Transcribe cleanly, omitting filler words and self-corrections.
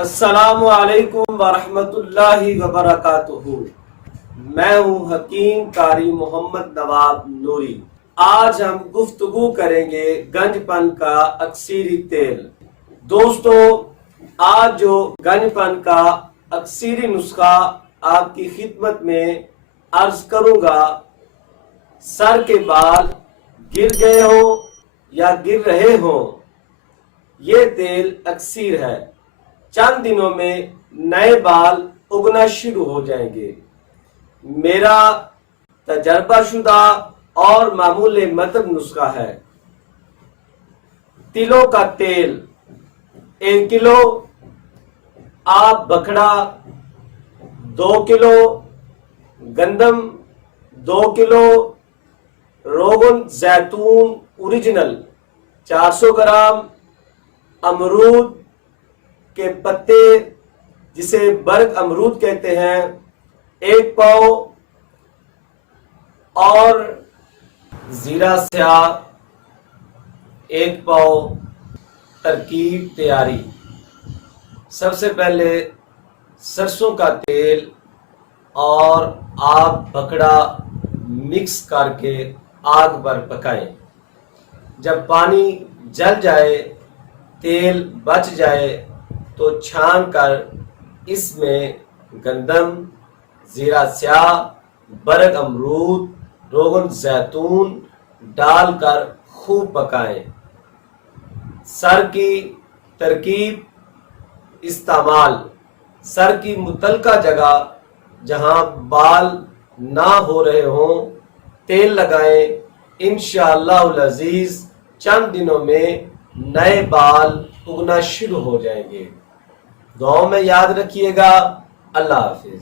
السلام علیکم ورحمۃ اللہ وبرکاتہ۔ میں ہوں حکیم قاری محمد نواب نوری۔ آج ہم گفتگو کریں گے گنج پن کا اکثیری تیل۔ دوستو، آج جو گنج پن کا اکثیری نسخہ آپ کی خدمت میں عرض کروں گا، سر کے بال گر گئے ہوں یا گر رہے ہوں، یہ تیل اکثیر ہے۔ چند دنوں میں نئے بال اگنا شروع ہو جائیں گے۔ میرا تجربہ شدہ اور معمول مطلب نسخہ ہے۔ تلوں کا تیل 1 کلو، آب بکھڑا 2 کلو، گندم 2 کلو، روغن زیتون اوریجنل 400 گرام، امرود کے پتے جسے برگ امرود کہتے ہیں 1 پاؤ، اور زیرہ سیاہ 1 پاؤ۔ ترکیب تیاری: سب سے پہلے سرسوں کا تیل اور آب بکھڑا مکس کر کے آگ پر پکائیں۔ جب پانی جل جائے، تیل بچ جائے تو چھان کر اس میں گندم، زیرہ سیاہ، برگ امرود، روغن زیتون ڈال کر خوب پکائیں۔ سر کی ترکیب: استعمال: سر کی متعلقہ جگہ جہاں بال نہ ہو رہے ہوں تیل لگائیں۔ انشاءاللہ العزیز چند دنوں میں نئے بال اگنا شروع ہو جائیں گے۔ دعاؤں میں یاد رکھیے گا۔ اللہ حافظ۔